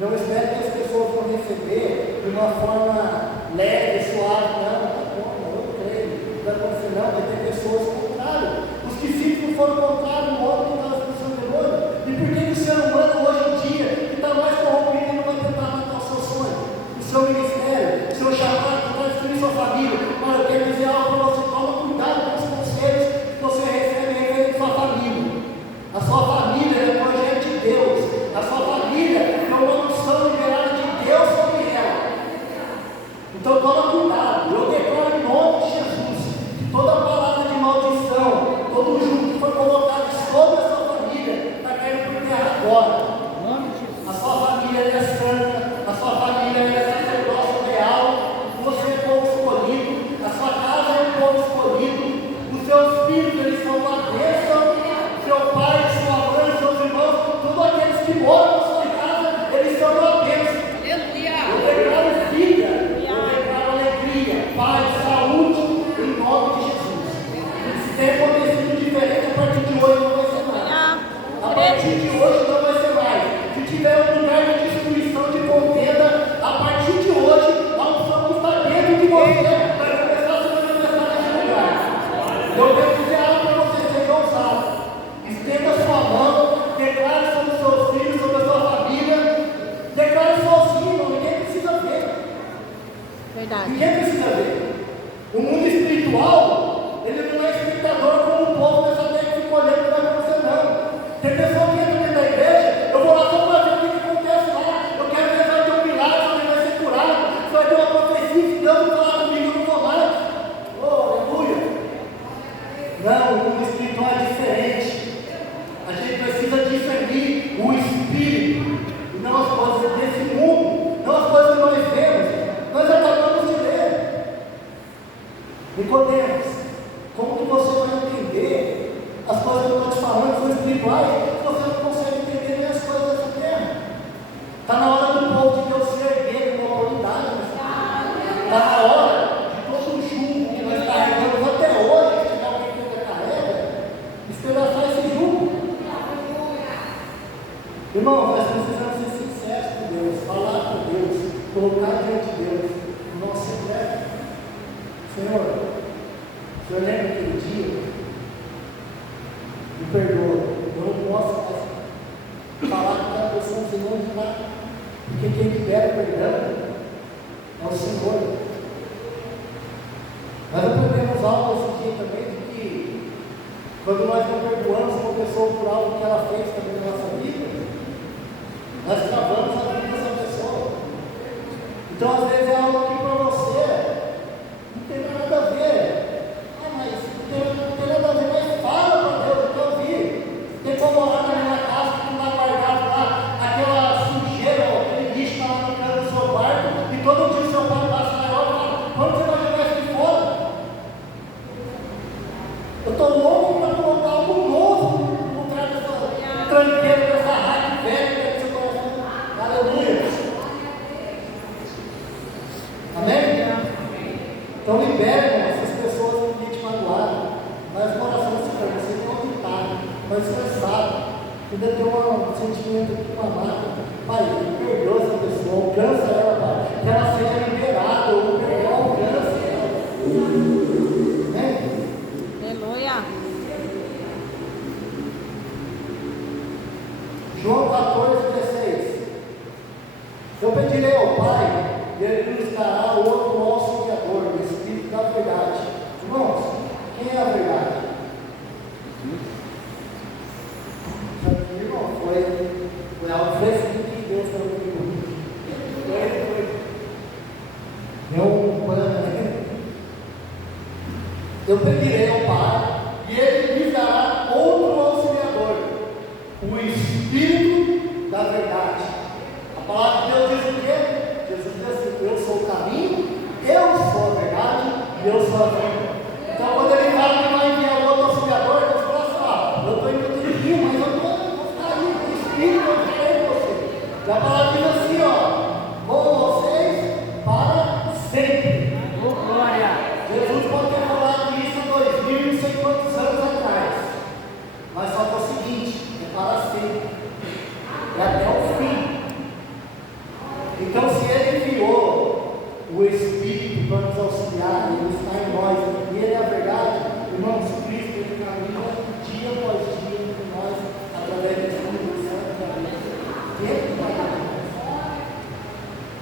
Não espere que as pessoas vão receber de uma forma leve, suave. Não, tá bom, eu creio. Não vai acontecer, não, vai ter pessoas contrárias. Os discípulos foram contrários no homem que estava expulsando o demônio. E por que o ser humano hoje em dia, que está mais corrompido, não vai tentar matar o seu sonho, o seu ministério, o seu chamado, tentar destruir sua família? Mas eu quero dizer algo para você: toma cuidado com os conselhos que você recebe referente à sua família. A sua família é o projeto de Deus. A sua família é uma unção liberada de Deus sobre ela. Então toma cuidado. Eu declaro em nome de Jesus que toda palavra de maldição, todo jugo que foi colocado sobre a sua família, está caindo por terra agora. A sua família é santa, a sua família é sacerdócio real, você é povo escolhido, a sua casa é um povo escolhido, os seus filhos, eles são uma bênção, seu pai, sua mãe, seus irmãos, todos aqueles que moram na sua casa, eles são uma bênção. Eu declaro vida, eu declaro alegria, paz, saúde, em nome de Jesus. Se tem acontecido diferente, a partir de hoje não vai ser mais. A partir de hoje não vai ser mais. Se tiver um lugar de destruição, de contenda, a partir de hoje, a unção que está dentro de você vai começar a se manifestar nesse lugar. Eu quero dizer algo para você, seja ousado. Estenda sua mão, declare sobre os seus filhos, sobre a sua família. Declare sozinho, ninguém precisa ver. Verdade. Ninguém precisa ver. O mundo espiritual, ele não é espectador como o povo dessa terra que fica olhando o que vai acontecer, não. Tem pessoa que entra dentro da igreja, eu vou lá só para ver o que acontece lá. Eu quero ver se vai ter um milagre, se alguém vai ser curado, se vai ter uma profecia, se Deus não falar comigo, eu não vou mais. Oh, aleluia. Não, o mundo espiritual é diferente. A gente precisa discernir o espírito e não as coisas desse mundo, não as coisas que nós vemos. Nós acabamos de ler. Nicodemos, como que você vai entender as coisas que eu estou te falando, são espirituais, se você não consegue entender nem as coisas dessa terra? Está na hora do povo de Deus se erguer com autoridade. Está na hora de todo o jugo que nós carregamos até hoje, se tiver alguém que ainda carrega, despedaçar esse jugo. Irmão, nós precisamos ser sinceros com Deus, falar com Deus, colocar diante de Deus o nosso secreto. Senhor, o Senhor lembra aquele dia? Me perdoa, eu não posso mais falar com aquela pessoa, Senhor, de nada, porque quem libera perdão é o Senhor. Nós aprendemos algo esse dia também, de que quando nós não perdoamos uma pessoa por algo que ela fez também na nossa vida, nós travamos a vida dessa pessoa. Então, às vezes, é algo que para você não tem nada a ver. Ah, mas não tem nada a ver, mas fala para Deus, eu quero ouvir. Tem como morar na minha casa, que não vai guardar lá aquela sujeira, aquele lixo que está lá no canto do seu quarto, e todo dia o seu pai passa na hora e fala: quando você vai jogar isso de fora? Eu estou louco para colocar algo novo no lugar dessa tranqueira, dessa rádio velha. Aleluia. Amém? Então libere essas pessoas que te magoaram. Mas o coração se pergunta, você está irritado, mas estressado. Ainda tem um sentimento aqui com a máquina. Pai, perdoa essa pessoa, alcança ela, Pai. Que ela seja liberada, ou perdão, alcance ela. Amém? Aleluia. João 14,16. Eu pedirei ao Pai, e Ele nos dará outro auxiliador, o Espírito da verdade. Irmãos, quem é a verdade? Irmão, foi algo fresquinho que Deus falou comigo. Deu um pano. Eu pedirei ao Pai, e Ele nos dará outro auxiliador, o Espírito da verdade. A palavra de Deus diz o quê? Jesus diz assim: eu sou o caminho, eu sou a verdade e eu sou a vida. Então, quando ele fala que vai enviar outro auxiliador, Deus fala assim: ó, eu estou indo dirigir, mas eu vou ficar aí, o Espírito eu quero você. E a palavra diz assim: ó, com vocês para sempre. Oh, glória! Jesus pode ter falado isso há 2000 não sei quantos anos atrás, mas só que é o seguinte: é para sempre, é até o fim.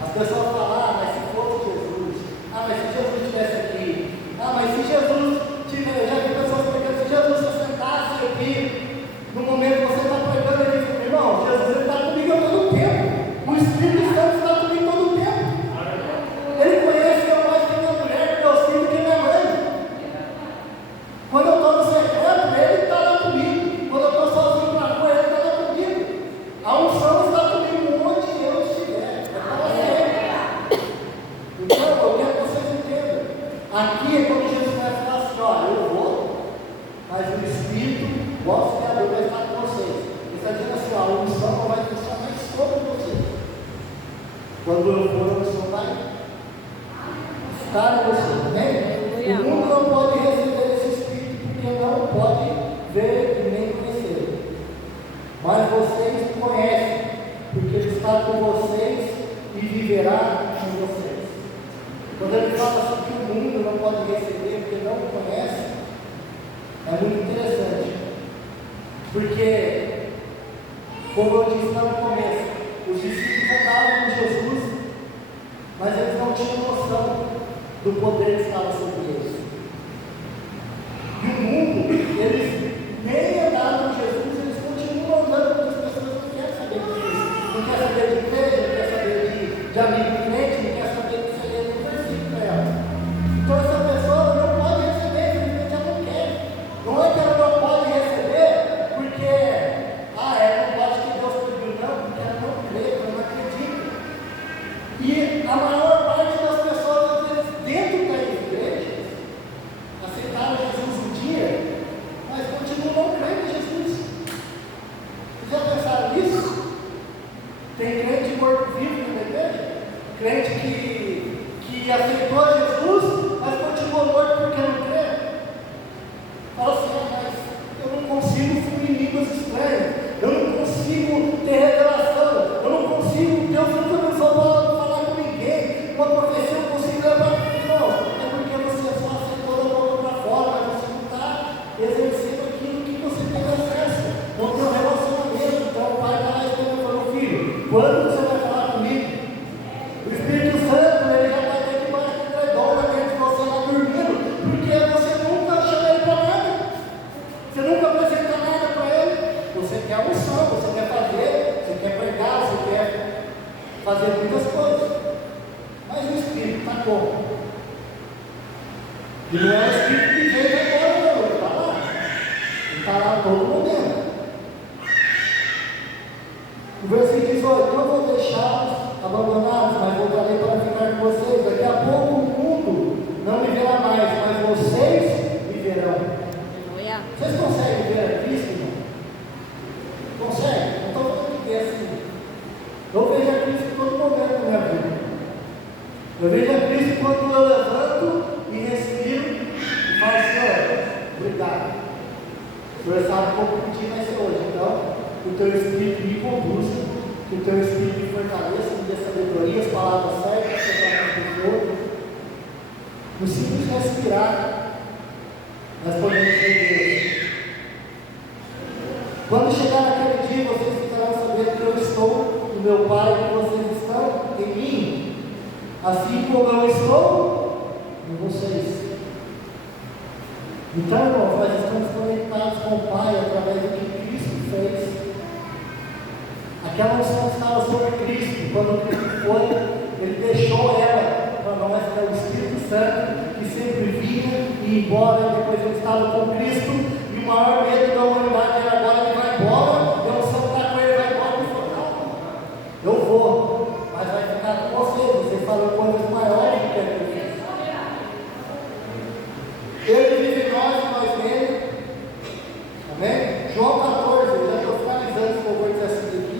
As pessoas falam, mas se fosse Jesus, mas se Jesus estivesse aqui, mas se Jesus tivesse, eu já vi pessoas pregando, se Jesus se sentasse aqui, no momento que você está pregando, ele diz, irmão, Jesus está comigo a todo tempo, o Espírito Santo está comigo todo tempo, ele conhece eu mais que minha mulher, meus filhos, que minha mãe. Quando eu estou no secreto, ele está lá comigo, quando eu estou sozinho na rua, ele está lá comigo, a unção está comigo onde eu estiver, então eu quero que vocês entendam, aqui é quando Jesus vai falar assim, eu vou, mas o Espírito, o auxiliador vai estar com vocês. Ele está dizendo assim, a unção não vai deixar mais sobre vocês. Quando eu for, a unção vai estar em vocês. Amém? O mundo não pode receber esse Espírito porque não pode ver e nem conhecer. Mas vocês conhecem, porque Ele está com vocês e viverá em vocês. Quando ele fala assim que o mundo não pode receber porque não o conhece, é muito interessante, porque, como eu disse lá no começo, os discípulos andavam com Jesus, mas eles não tinham noção do poder que estava sobre eles. E o mundo, eles nem andaram com Jesus, eles continuam andando com as pessoas que não querem saber de Jesus, não querem saber de igreja, não querem saber de amigo de crente, não querem saber de ser versículo para ela. Então essa pessoa não pode receber, simplesmente ela não quer. Não é que ela não pode receber porque, ela não pode que Deus proibiu, não, porque ela não crê, ela não acredita. E a maior parte das pessoas, às vezes, dentro das igrejas, aceitaram Jesus um dia, mas continuam não crendo em Jesus. Vocês já pensaram nisso? Tem crente morto-vivo na igreja? Crente que aceitou Jesus, mas continuou morto porque não crê? Fala assim, mas eu não consigo fluir em línguas estranhas, eu não consigo ter revelação, eu não consigo, Deus nunca me usou para falar com ninguém, uma profecia eu consigo levar para Deus, é porque você só aceitou da boca para fora, mas você não está exercendo aquilo que você tem acesso, não tem um relacionamento. Então o pai está lá esperando para o filho, quando você vai falar comigo? O Espírito Santo, ele já está até debaixo do redor dentro de você lá dormindo, porque você nunca chama ele para nada, você nunca apresenta nada para ele, você quer unção, você quer fazer, você quer pregar, você quer fazer muitas coisas, mas o Espírito está como? E não é o Espírito que veio agora, não, ele está lá, ele está lá a todo momento. O versículo diz, não vou deixá-los abandonados, mas voltarei para ficar com vocês. Daqui a pouco o mundo não me verá mais, mas vocês me verão. Vocês conseguem ver a Cristo, irmão? Conseguem? Não estou falando de ver assim. Eu vejo a Cristo em todo momento na minha vida. Eu vejo a Cristo quando eu levanto e respiro e falo, Senhor, obrigado. O Senhor sabe como o dia vai ser hoje, então o teu Espírito me conduza, que o teu Espírito me fortaleça, me dê sabedoria, as palavras certas, as palavras do fogo. No simples respirar, nós podemos ver Deus. Quando chegar naquele dia, vocês ficarão sabendo que eu estou no meu Pai, que vocês estão em mim, assim como eu estou em vocês. Então, irmãos, nós estamos conectados com o Pai através do que Cristo fez. Aquela unção estava sobre Cristo, quando Cristo foi, Ele deixou ela para nós, que é o Espírito Santo, que sempre vinha e embora, depois Ele estava com Cristo, e o maior medo da humanidade era agora Ele vai embora, e a unção está com Ele, vai embora, e falou, não, eu vou, mas vai ficar com vocês falam coisas maiores do que Ele fez. Ele vive em nós e nós nele, amém? João 14, eu já estou finalizando, se eu vou dizer assim aqui.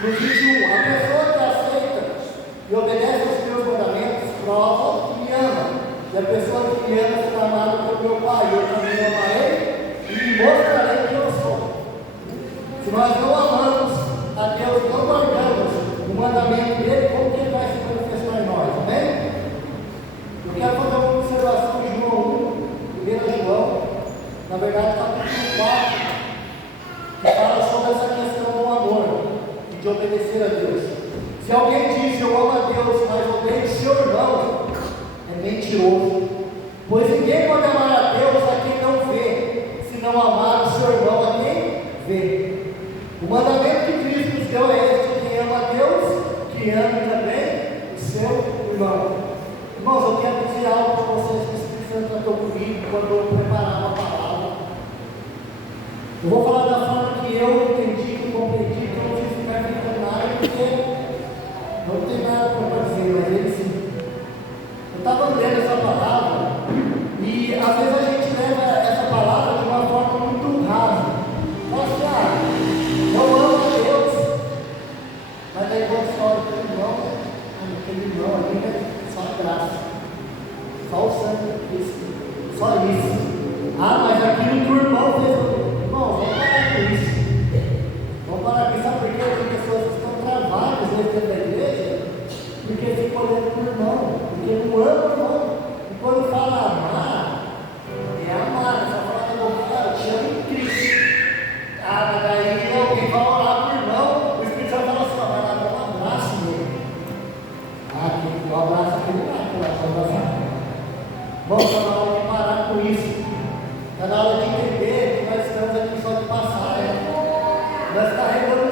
No 21, a pessoa que aceita e obedece aos meus mandamentos, prova que me ama. E a pessoa que me ama será amada pelo meu Pai. Eu também amarei e lhe mostrarei quem eu sou. Se nós não amamos a Deus, não guardamos o mandamento dele, como que ele vai se manifestar em nós? Amém? Eu quero fazer uma observação de João 1, 1 João, na verdade, capítulo 4, que fala sobre essa questão do amor. de obedecer a Deus. Se alguém diz eu amo a Deus, mas odeio o seu irmão, é mentiroso. Pois ninguém pode amar a Deus a quem não vê, se não amar o seu irmão a quem vê. O mandamento que Cristo nos deu é este: quem ama a Deus, que ame também o seu irmão. Irmãos, eu quero dizer algo para vocês que o Espírito Santo tratou comigo quando eu preparava a palavra. Eu vou falar da forma que eu entendi, que eu compreendi, que eu não fiz ficar gritando nada, porque não tem nada para dizer, mas ele sim. Eu estava lendo essa palavra e às vezes a gente leva essa palavra de uma forma muito rasa. Fala assim, eu amo a Deus, mas daí quando você olha para o irmão, aquele irmão ali é só a graça, só o sangue de Cristo, só isso. Mas aquilo que o irmão fez. Irmão, vamos parar com isso. Vamos parar com isso, sabe por quê? Porque as pessoas estão travadas dentro da igreja, porque ficam olhando para o irmão, porque não ama o irmão. E quando fala amar, é amar, só fala que eu te amo em Cristo. Mas daí alguém vai orar para o irmão, o Espírito Santo fala assim, vai lá dar um abraço nele. Um abraço aquele lá, vamos abraçar. Vamos estar na hora de parar com isso. Está na hora de entender que nós estamos aqui só de passagem. Nós carregamos